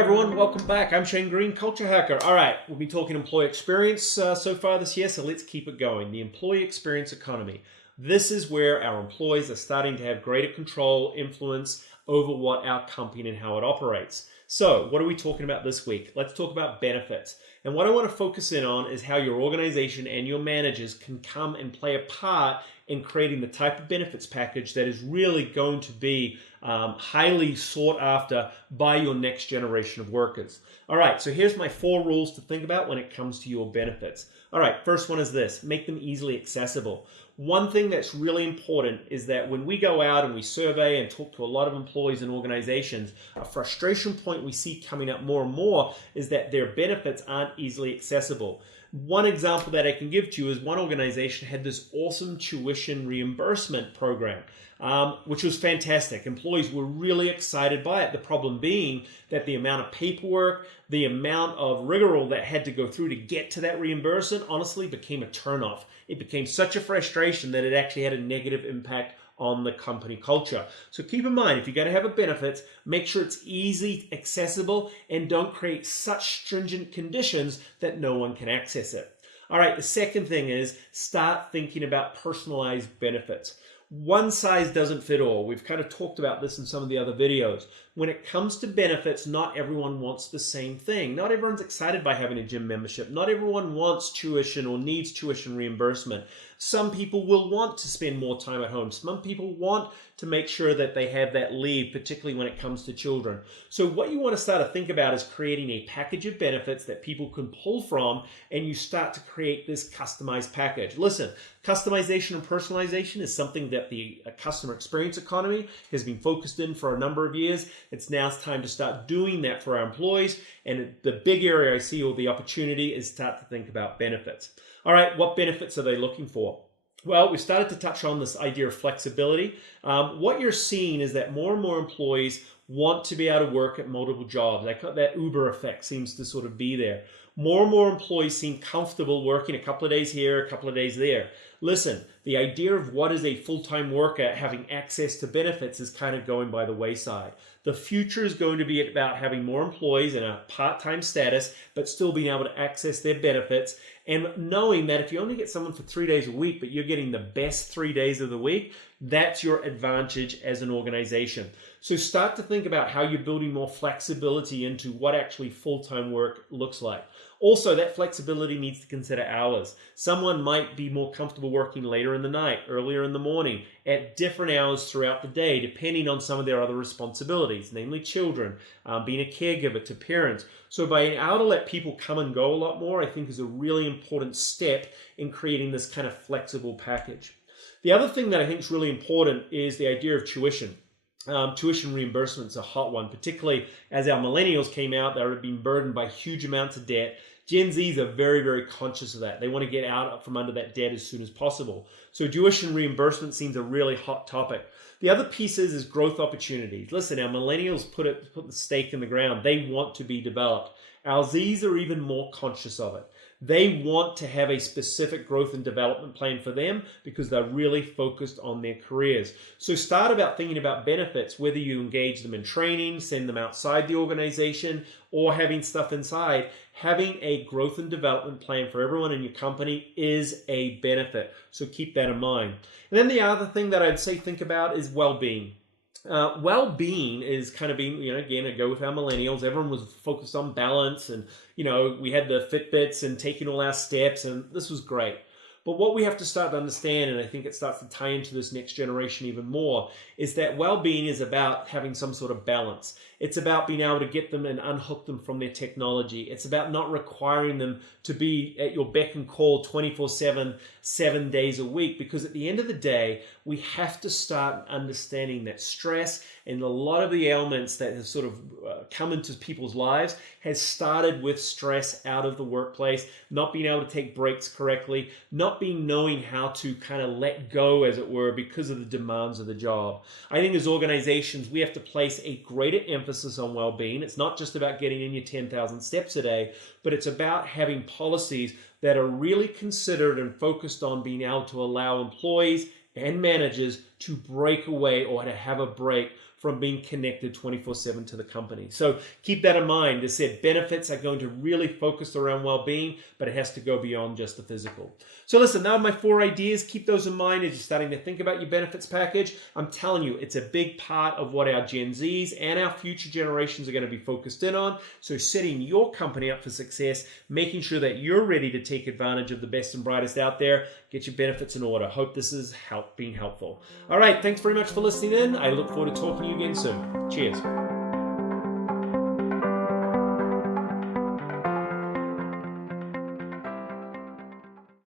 everyone, welcome back. I'm Shane Green, Culture Hacker. All right, we'll be talking employee experience so far this year, so let's keep it going. The employee experience economy. This is where our employees are starting to have greater control, influence over what our company and how it operates. So what are we talking about this week? Let's talk about benefits. And what I want to focus in on is how your organization and your managers can come and play a part in creating the type of benefits package that is really going to be highly sought after by your next generation of workers. All right, so here's my 4 rules to think about when it comes to your benefits. All right, first one is this: make them easily accessible. One thing that's really important is that when we go out and we survey and talk to a lot of employees and organizations, a frustration point we see coming up more and more is that their benefits aren't easily accessible. One example that I can give to you is one organization had this awesome tuition reimbursement program, which was fantastic. Employees were really excited by it. The problem being that the amount of paperwork, the amount of rigmarole that had to go through to get to that reimbursement honestly became a turnoff. It became such a frustration that it actually had a negative impact on the company culture. So keep in mind, if you're going to have a benefits, make sure it's easy, accessible, and don't create such stringent conditions that no one can access it. All right, the second thing is start thinking about personalized benefits. One size doesn't fit all. We've kind of talked about this in some of the other videos. When it comes to benefits, not everyone wants the same thing. Not everyone's excited by having a gym membership. Not everyone wants tuition or needs tuition reimbursement. Some people will want to spend more time at home. Some people want to make sure that they have that leave, particularly when it comes to children. So what you want to start to think about is creating a package of benefits that people can pull from, and you start to create this customized package. Listen, customization and personalization is something that the customer experience economy has been focused in for a number of years. It's now time to start doing that for our employees. And the big area I see all the opportunity is start to think about benefits. All right, what benefits are they looking for? Well, we started to touch on this idea of flexibility. What you're seeing is that more and more employees want to be able to work at multiple jobs. That Uber effect seems to sort of be there. More and more employees seem comfortable working a couple of days here, a couple of days there. Listen, the idea of what is a full-time worker having access to benefits is kind of going by the wayside. The future is going to be about having more employees in a part-time status, but still being able to access their benefits, and knowing that if you only get someone for 3 days a week, but you're getting the best 3 days of the week, that's your advantage as an organization. So start to think about how you're building more flexibility into what actually full-time work looks like. Also, that flexibility needs to consider hours. Someone might be more comfortable working later in the night, earlier in the morning, at different hours throughout the day, depending on some of their other responsibilities, namely children, being a caregiver to parents. So being able to let people come and go a lot more, I think, is a really important step in creating this kind of flexible package. The other thing that I think is really important is the idea of tuition. Tuition reimbursement is a hot one, particularly as our millennials came out. They were being burdened by huge amounts of debt. Gen Zs are very, very conscious of that. They want to get out from under that debt as soon as possible. So tuition reimbursement seems a really hot topic. The other piece is growth opportunities. Listen, our millennials put the stake in the ground. They want to be developed. Our Zs are even more conscious of it. They want to have a specific growth and development plan for them because they're really focused on their careers. So start about thinking about benefits, whether you engage them in training, send them outside the organization, or having stuff inside. Having a growth and development plan for everyone in your company is a benefit. So keep that in mind. And then the other thing that I'd say think about is well-being. Well-being is kind of being, again, I go with our millennials. Everyone was focused on balance, and, we had the Fitbits and taking all our steps, and this was great. But what we have to start to understand, and I think it starts to tie into this next generation even more, is that well-being is about having some sort of balance. It's about being able to get them and unhook them from their technology. It's about not requiring them to be at your beck and call 24/7, 7 days a week, because at the end of the day, we have to start understanding that stress and a lot of the ailments that have sort of come into people's lives has started with stress out of the workplace, not being able to take breaks correctly, not knowing how to kind of let go, as it were, because of the demands of the job. I think as organizations, we have to place a greater emphasis on well-being. It's not just about getting in your 10,000 steps a day, but it's about having policies that are really considered and focused on being able to allow employees and managers to break away or to have a break from being connected 24/7 to the company. So keep that in mind. As I said, benefits are going to really focus around well-being, but it has to go beyond just the physical. So listen, now my 4 ideas. Keep those in mind as you're starting to think about your benefits package. I'm telling you, it's a big part of what our Gen Zs and our future generations are going to be focused in on. So setting your company up for success, making sure that you're ready to take advantage of the best and brightest out there. Get your benefits in order. Hope this is being helpful. All right, thanks very much for listening in. I look forward to talking to you again soon. Cheers.